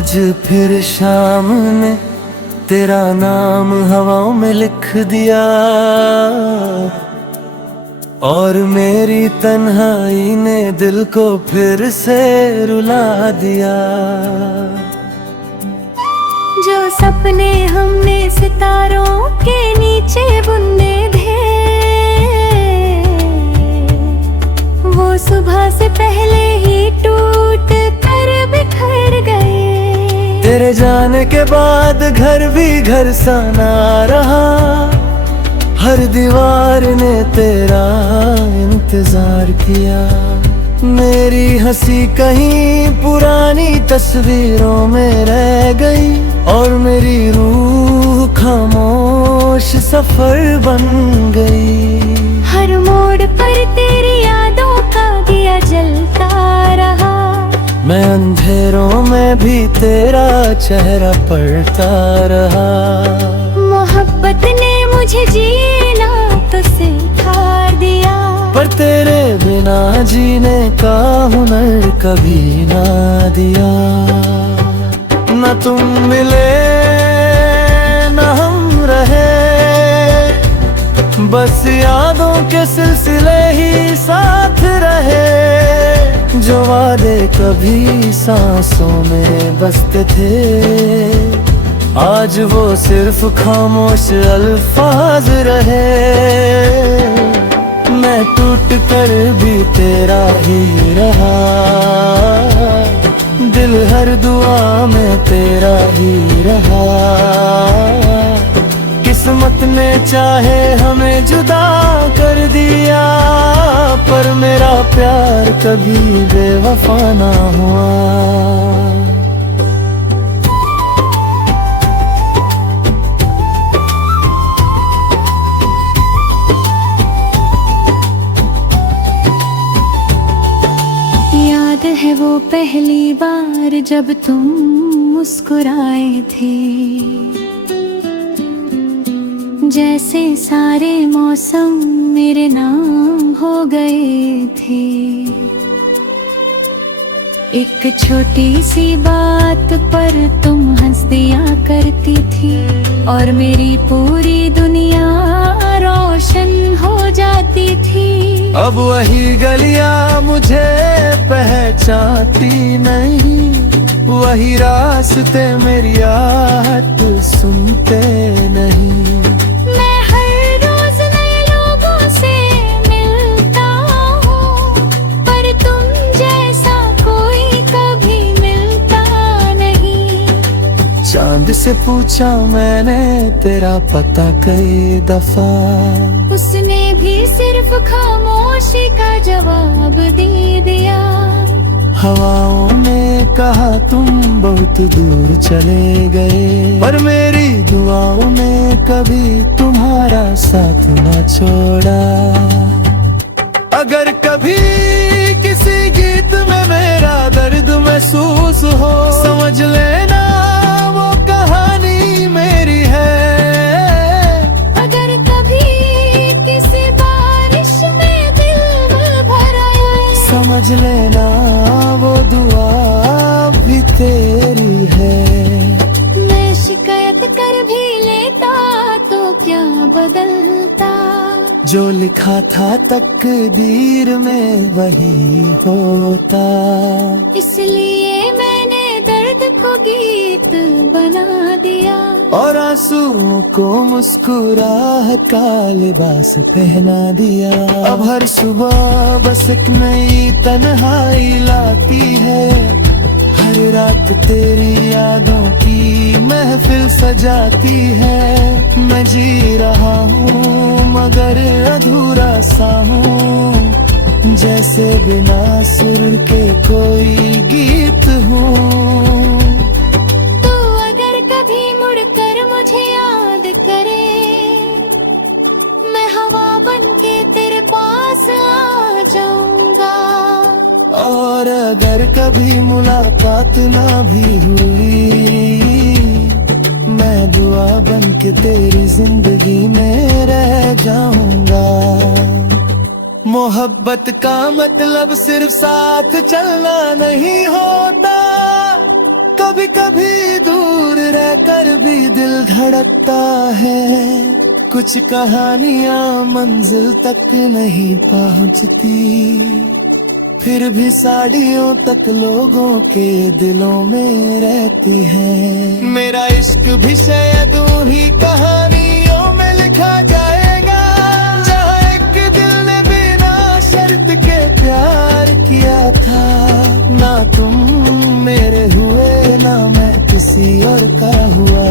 आज फिर शाम ने तेरा नाम हवाओं में लिख दिया, और मेरी तन्हाई ने दिल को फिर से रुला दिया। जो सपने हमने सितारों के नीचे बुने थे, वो सुबह से पहले ही टूट कर बिखर गए। तेरे जाने के बाद घर भी घर सा ना रहा, हर दीवार ने तेरा इंतजार किया। मेरी हंसी कहीं पुरानी तस्वीरों में रह गई, और मेरी रूह खामोश सफर बन गई। हर मोड़ पर तेरी यादों का दिया जलता रहा, मैं अंधेरों में भी तेरा चेहरा पढ़ता रहा। मोहब्बत ने मुझे जीना तो सिखा दिया, पर तेरे बिना जीने का हुनर कभी ना दिया। न तुम मिले न हम रहे, बस यादों के सिलसिले ही साथ रहे। जो वादे कभी सांसों में बसते थे, आज वो सिर्फ खामोश अल्फाज रहे। मैं टूट कर भी तेरा ही रहा, दिल हर दुआ में तेरा ही रहा। किस्मत ने चाहे हमें जुदा कर दिया, पर मेरा प्यार कभी बेवफा ना हुआ। याद है वो पहली बार जब तुम मुस्कुराए थे, जैसे सारे मौसम मेरे नाम हो गए थे। एक छोटी सी बात पर तुम हंस दिया करती थी, और मेरी पूरी दुनिया रोशन हो जाती थी। अब वही गलियां मुझे पहचानती नहीं, वही रास्ते मेरी आहट सुनते नहीं। मैं हर रोज नए लोगों से मिलता हूँ, पर तुम जैसा कोई कभी मिलता नहीं। चांद से पूछा मैंने तेरा पता कई दफा, उसने भी सिर्फ खामोशी का जवाब दे दिया। हवाओं ने कहा तुम बहुत दूर चले गए, पर मेरी दुआओं ने कभी तुम्हारा साथ न छोड़ा। अगर कभी किसी गीत में मेरा दर्द महसूस हो, समझ लेना वो कहानी मेरी है। अगर कभी किसी बारिश में दिल भर आए, समझ लेना वो दुआ भी तेरी है। मैं शिकायत कर भी लेता तो क्या बदलता, जो लिखा था तकदीर में वही होता। इसलिए मैंने दर्द को गीत बना दिया, और आंसुओं को मुस्कुराहट का लिबास पहना दिया। अब हर सुबह बस एक नई तन्हाई लाती है, हर रात तेरी यादों की महफिल सजाती है। मैं जी रहा हूँ मगर अधूरा सा हूँ, जैसे बिना सुर के कोई गीत हूँ। तू अगर कभी मुड़कर मुझे याद करे, मैं हवा बनके तेरे पास आ जाऊंगा। और अगर कभी मुलाकात ना भी हुई, मैं दुआ बन के तेरी जिंदगी में रह जाऊंगा। मोहब्बत का मतलब सिर्फ साथ चलना नहीं होता, कभी कभी दूर रहकर भी दिल धड़कता है। कुछ कहानियां मंजिल तक नहीं पहुंचती, फिर भी साड़ियों तक लोगों के दिलों में रहती है। मेरा इश्क भी शायद उन्हीं कहानियों में लिखा जाएगा, जहाँ एक दिल ने बिना शर्त के प्यार किया था। ना तुम मेरे हुए, ना मैं किसी और का हुआ,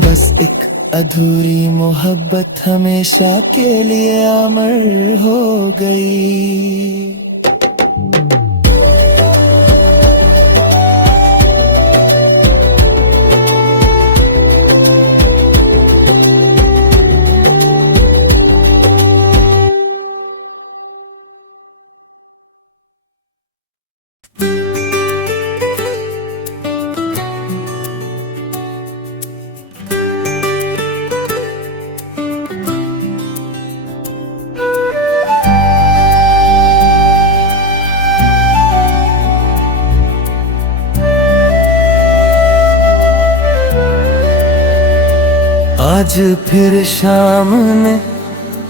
बस एक अधूरी मोहब्बत हमेशा के लिए अमर हो गई। आज फिर शाम ने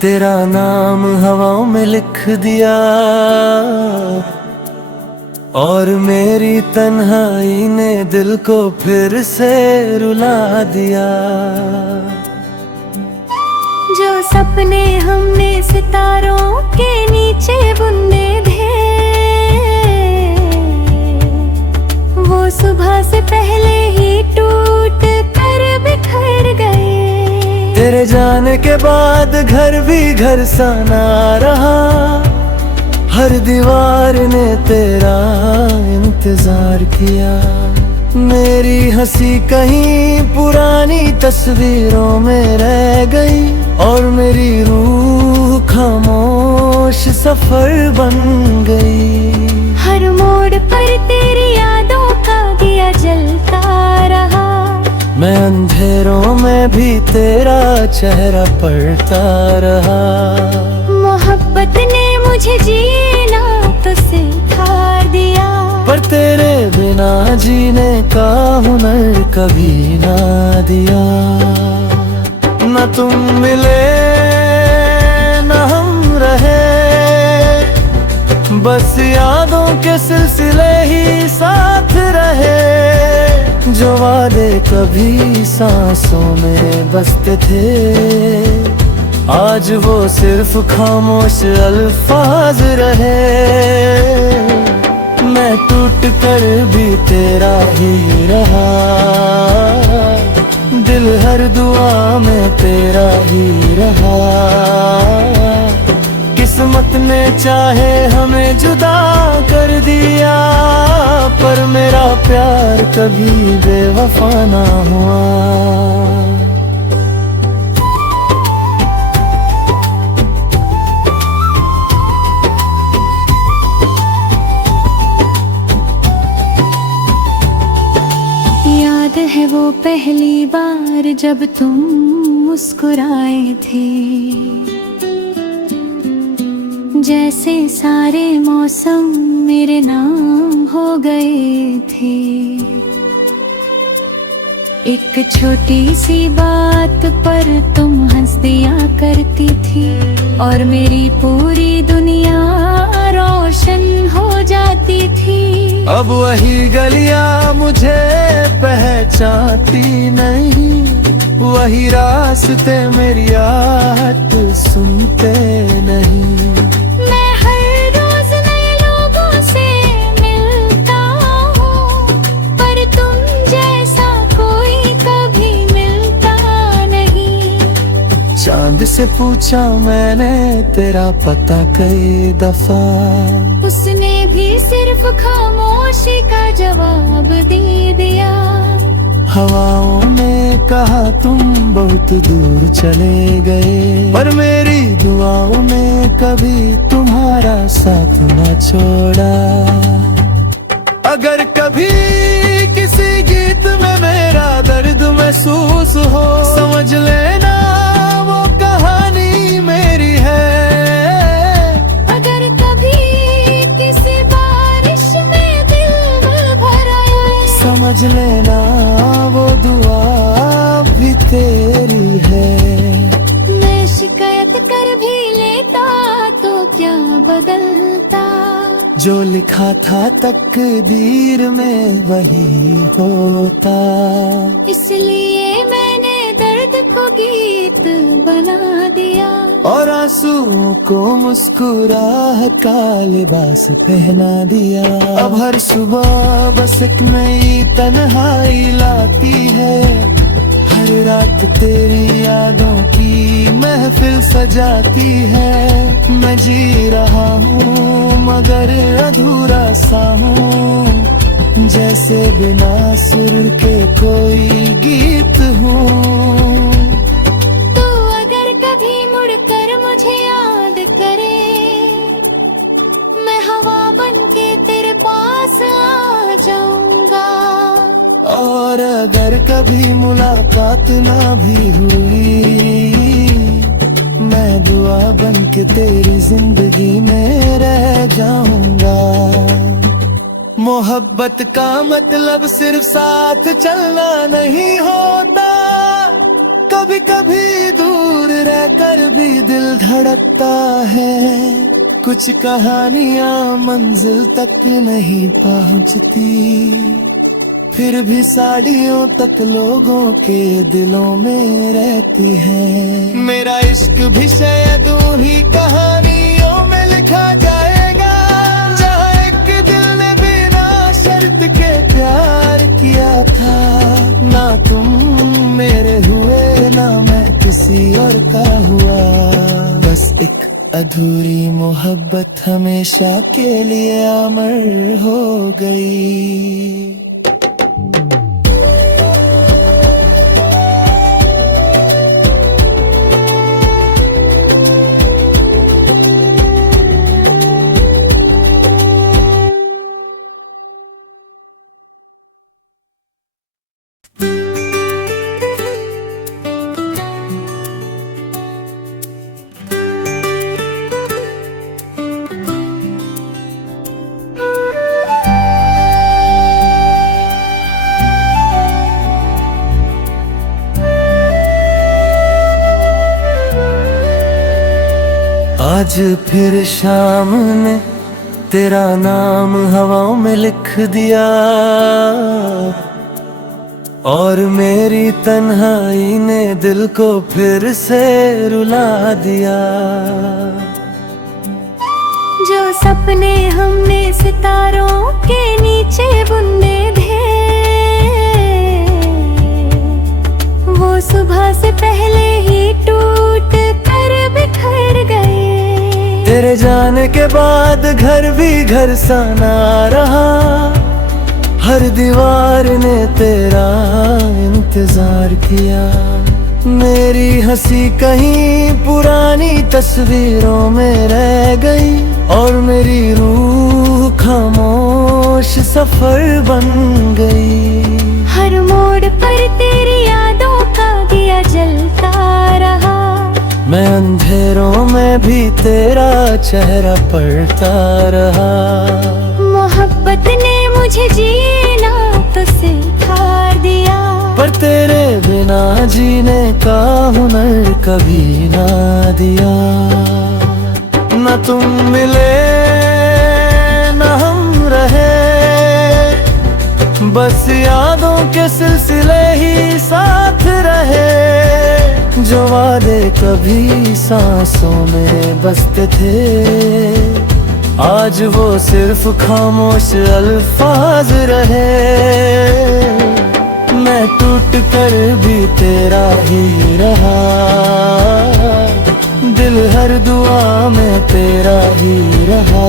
तेरा नाम हवाओं में लिख दिया, और मेरी तन्हाई ने दिल को फिर से रुला दिया। जो सपने हमने सितारों के नीचे बुने थे, वो सुबह से पहले ही टूट कर बिखर गए। तेरे जाने के बाद घर भी घर सा ना रहा, हर दीवार ने तेरा इंतजार किया। मेरी हंसी कहीं पुरानी तस्वीरों में रह गई, और मेरी रूह खामोश सफर बन गई। हर मोड़ पर तेरी यादों का दिया जलता रहा, मैं अंधेरों में भी तेरा चेहरा पढ़ता रहा। मोहब्बत ने मुझे जीना तो सिखा दिया, पर तेरे बिना जीने का हुनर कभी ना दिया। न तुम मिले न हम रहे, बस यादों के सिलसिले ही साथ रहे। जो वादे कभी सांसों में बसते थे, आज वो सिर्फ खामोश अल्फाज रहे। मैं टूट कर भी तेरा ही रहा, दिल हर दुआ में तेरा ही रहा। किस्मत ने चाहे हमें जुदा कर दिया, पर मेरा प्यार कभी बेवफा ना हुआ। याद है वो पहली बार जब तुम मुस्कुराए थे, जैसे सारे मौसम मेरे नाम हो गए थे। एक छोटी सी बात पर तुम हंस दिया करती थी, और मेरी पूरी दुनिया रोशन हो जाती थी। अब वही गलियां मुझे पहचानती नहीं, वही रास्ते मेरी आहट सुनते नहीं। मैं हर रोज नए लोगों से मिलता हूँ, पर तुम जैसा कोई कभी मिलता नहीं। चांद से पूछा मैंने तेरा पता कई दफा, उसने भी सिर्फ खामोशी का जवाब दे दिया। हवाओं ने कहा तुम बहुत दूर चले गए, पर मेरी दुआओं ने कभी तुम्हारा साथ न छोड़ा। अगर कभी किसी गीत में मेरा दर्द महसूस हो, समझ लेना वो कहानी मेरी है। अगर कभी किसी बारिश में दिल भर आए, समझ ले क्या बदलता। जो लिखा था तकदीर में वही होता। इसलिए मैंने दर्द को गीत बना दिया और आंसुओं को मुस्कुराहट का लिबास पहना दिया। अब हर सुबह बस एक नई तन्हाई लाती है। हर रात तेरी यादों की महफिल सजाती है। मैं जी रहा हूँ मगर अधूरा सा हूँ, जैसे बिना सुर के कोई गीत हूँ। तू अगर कभी मुड़कर मुझे याद करे, मैं हवा बनके तेरे पास आ जाऊंगा। और अगर कभी मुलाकात ना भी हुई, मैं दुआ बन के तेरी जिंदगी में रह जाऊंगा। मोहब्बत का मतलब सिर्फ साथ चलना नहीं होता। कभी कभी दूर रहकर भी दिल धड़कता है। कुछ कहानियां मंजिल तक नहीं पहुंचती, फिर भी साड़ियों तक लोगों के दिलों में रहती है। मेरा इश्क भी शायद ही कहानियों में लिखा जाएगा, जहाँ एक दिल ने बिना शर्त के प्यार किया था। ना तुम मेरे हुए ना मैं किसी और का हुआ, बस एक अधूरी मोहब्बत हमेशा के लिए अमर हो गई। आज फिर शाम ने तेरा नाम हवाओं में लिख दिया, और मेरी तन्हाई ने दिल को फिर से रुला दिया। जो सपने हमने सितारों के नीचे बुने थे, वो सुबह से पहले ही टूट कर बिखर गए। तेरे जाने के बाद घर भी घर सा ना रहा, हर दीवार ने तेरा इंतजार किया। मेरी हंसी कहीं पुरानी तस्वीरों में रह गई, और मेरी रूह खामोश सफर बन गई। हर मोड़ पर तेरी यादों का दिया जलता रहा, मैं अंधेरों में भी तेरा चेहरा पढ़ता रहा। मोहब्बत ने मुझे जीना तो सिखा दिया, पर तेरे बिना जीने का हुनर कभी ना दिया। न तुम मिले न हम रहे, बस यादों के सिलसिले ही साथ रहे। जो वादे कभी सांसों में बसते थे, आज वो सिर्फ खामोश अल्फाज रहे। मैं टूट कर भी तेरा ही रहा, दिल हर दुआ में तेरा ही रहा।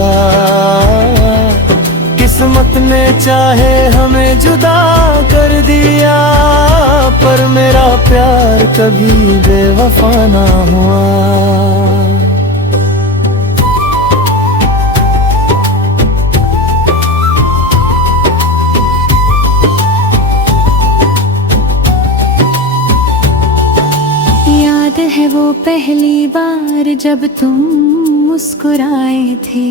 किस्मत ने चाहे हमें जुदा कर दिया, पर मेरा प्यार कभी बेवफा ना हुआ। याद है वो पहली बार जब तुम मुस्कुराए थे,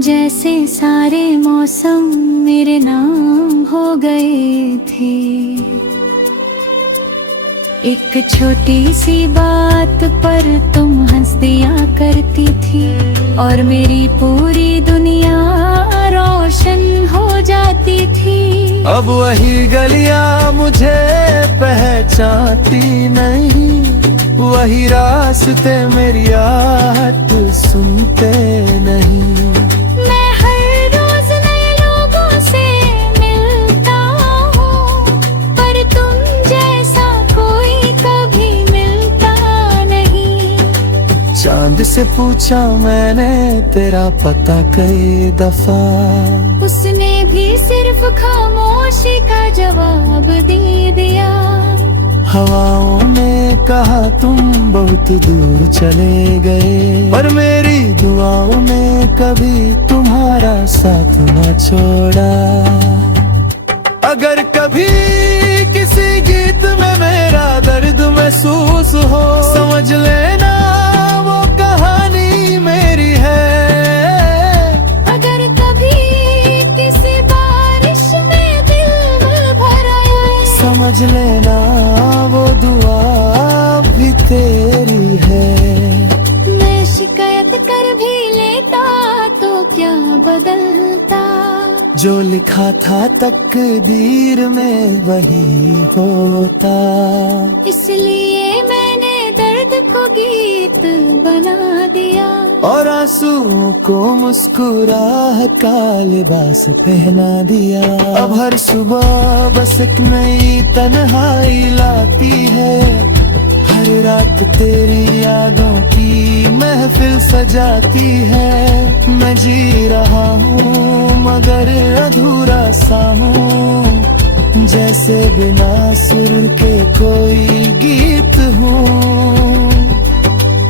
जैसे सारे मौसम मेरे नाम हो गए थे। एक छोटी सी बात पर तुम और मेरी पूरी दुनिया रोशन हो जाती थी। अब वही गलियां मुझे पहचानती नहीं, वही रास्ते मेरी आहट सुनते नहीं। मैं हर रोज नए लोगों से मिलता हूँ, पर तुम जैसा कोई कभी मिलता नहीं। चांद से पूछा मैंने तेरा पता कई दफा, उसने भी सिर्फ खामोशी का जवाब दे दिया। हवाओं ने कहा तुम बहुत दूर चले गए, पर मेरी दुआओं ने कभी तुम्हारा साथ न छोड़ा। अगर कभी किसी गीत में मेरा दर्द महसूस हो, समझ लेना वो कहानी मेरी है। अगर कभी किसी बारिश में दिल भर आए, समझ लेना वो दुआ भी तेरी है। मैं शिकायत कर भी लेता तो क्या बदलता, जो लिखा था तकदीर में वही होता। इसलिए मैंने दर्द को गीत बना दिया, और आंसुओं को मुस्कुराहट का लिबास पहना दिया। अब हर सुबह बस एक नई तन्हाई लाती है, हर रात तेरी यादों की महफिल सजाती है। मैं जी रहा हूँ मगर अधूरा सा हूँ, जैसे बिना सुर के कोई गीत हूँ।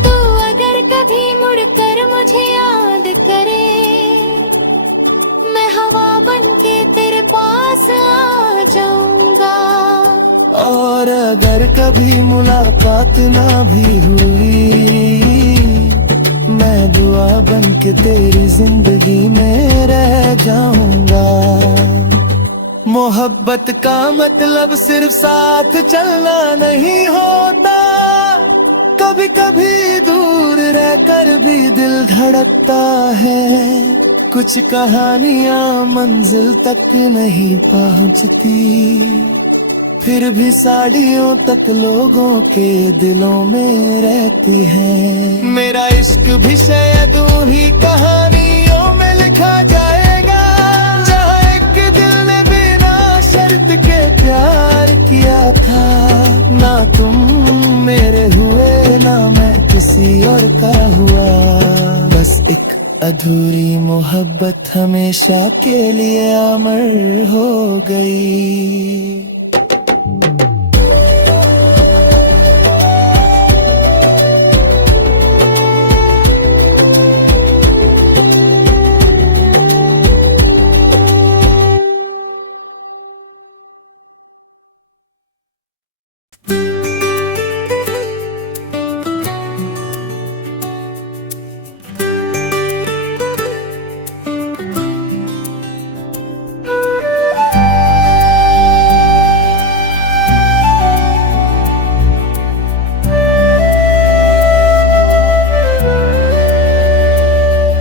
तू अगर कभी मुड़कर मुझे याद करे, मैं हवा बनके तेरे पास आ जाऊंगा। और अगर कभी मुलाकात ना भी हुई, मैं दुआ बन के तेरी जिंदगी में रह जाऊंगा। मोहब्बत का मतलब सिर्फ साथ चलना नहीं होता, कभी कभी दूर रहकर भी दिल धड़कता है। कुछ कहानियां मंजिल तक नहीं पहुंचती, फिर भी साड़ियों तक लोगों के दिलों में रहती है। मेरा इश्क भी शायद ही कहानियों में लिखा जाएगा, जहाँ एक दिल ने बिना शर्त के प्यार किया था। ना तुम मेरे हुए ना मैं किसी और का हुआ, बस एक अधूरी मोहब्बत हमेशा के लिए अमर हो गई।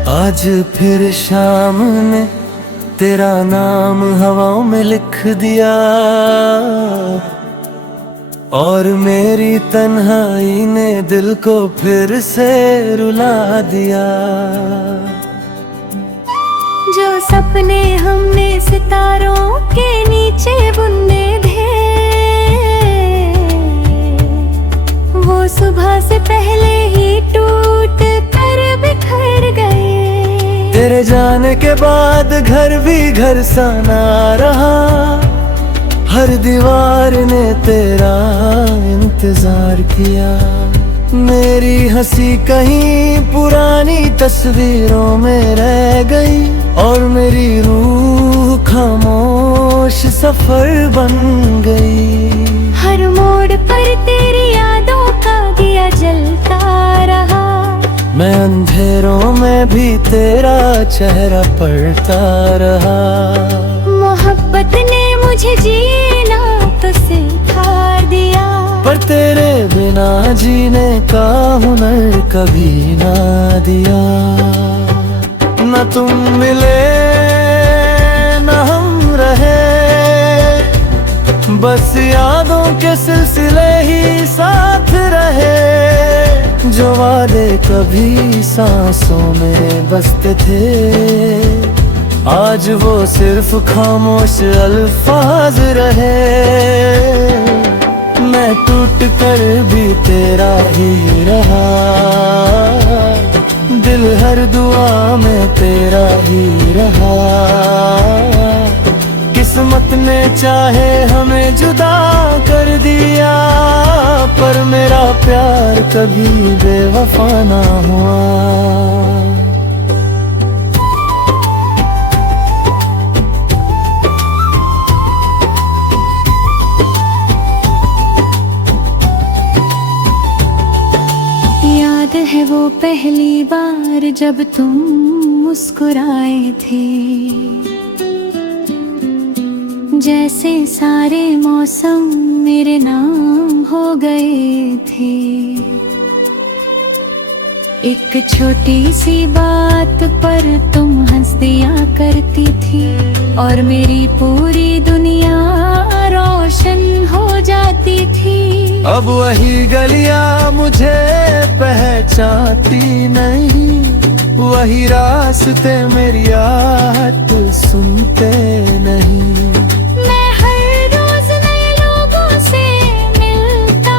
आज फिर शाम ने तेरा नाम हवाओं में लिख दिया, और मेरी तन्हाई ने दिल को फिर से रुला दिया। जो सपने हमने सितारों के नीचे बुने थे, वो सुबह से पहले ही टूट कर बिखर गए। तेरे जाने के बाद घर भी घर सा ना रहा, हर दीवार ने तेरा इंतजार किया। मेरी हंसी कहीं पुरानी तस्वीरों में रह गई, और मेरी रूह खामोश सफर बन गई। हर मोड़ पर तेरी यादों का दिया जलता रहा, मैं अंधेरों में भी तेरा चेहरा पढ़ता रहा। मोहब्बत ने मुझे जीना तो सिखा दिया, पर तेरे बिना जीने का हुनर कभी ना दिया। न तुम मिले न हम रहे, बस यादों के सिलसिले ही साथ रहे। जो वादे कभी सांसों में बसते थे, आज वो सिर्फ खामोश अल्फाज रहे। मैं टूट कर भी तेरा ही रहा, दिल हर दुआ में तेरा ही रहा। किस्मत ने चाहे हमें जुदा कर दिया, पर मेरा प्यार कभी बेवफा ना हुआ। याद है वो पहली बार जब तुम मुस्कुराए थे, जैसे सारे मौसम मेरे नाम हो गए थे। एक छोटी सी बात पर तुम हंस दिया करती थी, और मेरी पूरी दुनिया रोशन हो जाती थी। अब वही गलियां मुझे पहचानती नहीं, वही रास्ते मेरी आहट सुनते नहीं। मैं हर रोज नए लोगों से मिलता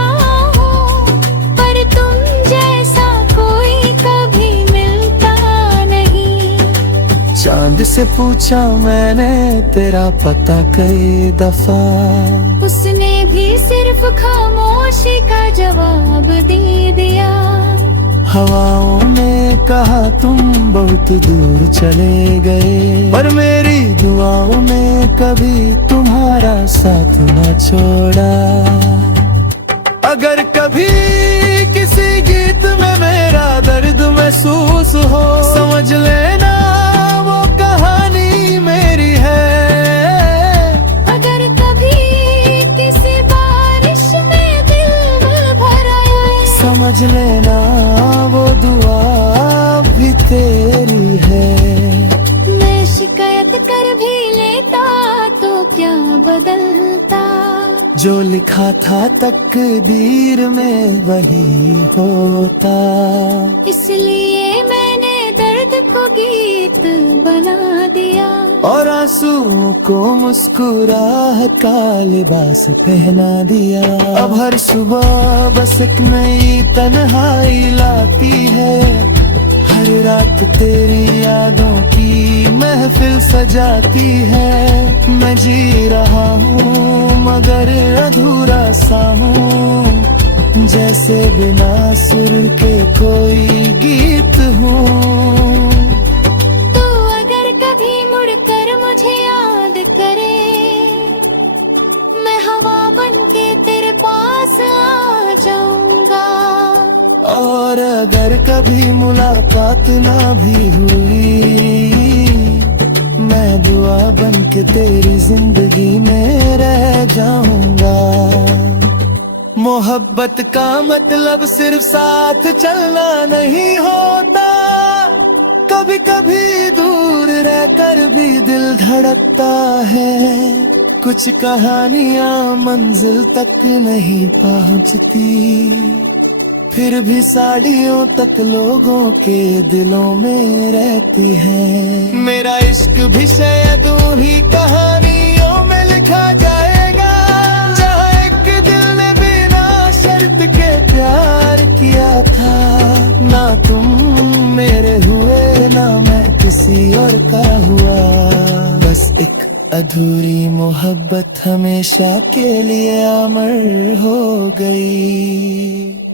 हूँ, पर तुम जैसा कोई कभी मिलता नहीं। चांद से पूछा मैंने तेरा पता कई दफा, उसने भी सिर्फ खामोशी का जवाब दे दिया। हवाओं ने कहा तुम बहुत दूर चले गए, पर मेरी दुआओं ने कभी तुम्हारा साथ न छोड़ा। अगर कभी किसी गीत में मेरा दर्द महसूस हो, समझ लेना वो कहानी मेरी है। अगर कभी किसी बारिश में दिल भर आए, समझ लेना वो दुआ भी तेरी है। मैं शिकायत कर भी लेता तो क्या बदलता, जो लिखा था तकदीर में वही होता। इसलिए मैंने दर्द को गीत बना दिया, और आंसुओं को मुस्कुराहट का लिबास पहना दिया। अब हर सुबह बस एक नई तन्हाई लाती है, हर रात तेरी यादों की महफिल सजाती है। मैं जी रहा हूँ मगर अधूरा सा हूँ, जैसे बिना सुर के कोई गीत हूँ। तू अगर कभी मुड़कर मुझे याद करे, मैं हवा बनके तेरे पास आ जाऊंगा। और अगर कभी मुलाकात ना भी हुई, मैं दुआ बन के तेरी जिंदगी में रह जाऊंगा। मोहब्बत का मतलब सिर्फ साथ चलना नहीं होता, कभी कभी दूर रहकर भी दिल धड़कता है। कुछ कहानियां मंजिल तक नहीं पहुंचती, फिर भी साड़ियों तक लोगों के दिलों में रहती है। मेरा इश्क भी शायद ही कहानियों में लिखा जाएगा, जहाँ एक दिल ने बिना शर्त के प्यार किया था। ना तुम मेरे हुए ना मैं किसी और का हुआ, बस एक अधूरी मोहब्बत हमेशा के लिए अमर हो गई।